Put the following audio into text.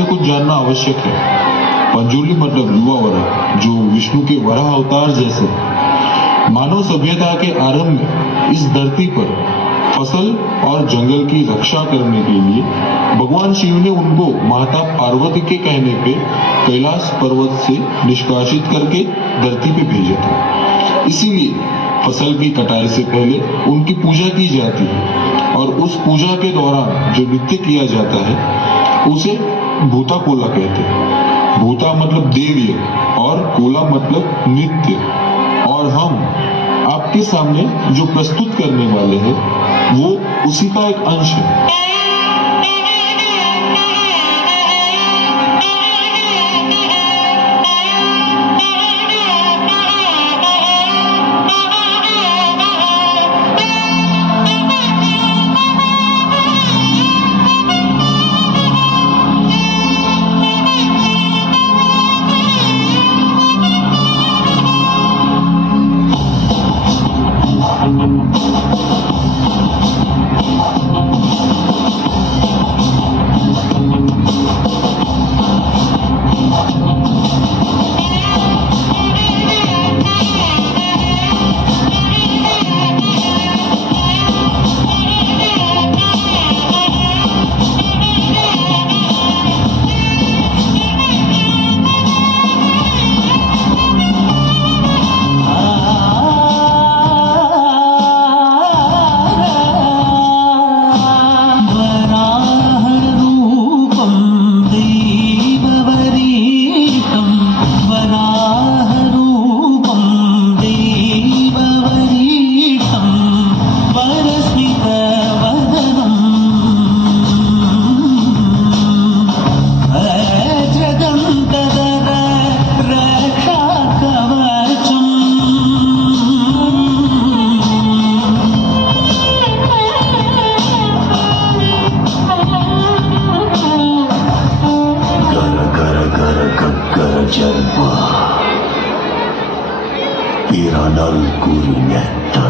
में कुछ जानना आवश्यक है। पंजुर्ली मतलब युवा वर्ग, जो विष्णु के वराह अवतार जैसे। मानव सभ्यता के आरंभ में इस धरती पर फसल और जंगल की रक्षा करने के लिए भगवान शिव ने उनको माता पार्वती के कहने पे कैलाश पर्वत से निष्कासित करके धरती पे भेजा था। इसीलिए फसल की कटाई से पहले उनकी पूजा की जाती है और उस पूजा के दौरान जो नृत्य किया जाता है उसे भूता कोला कहते हैं। भूता मतलब देवी और कोला मतलब नृत्य। और हम आपके सामने जो प्रस्तुत करने वाले हैं वो उसी का एक अंश है। Piranal Gurunyata.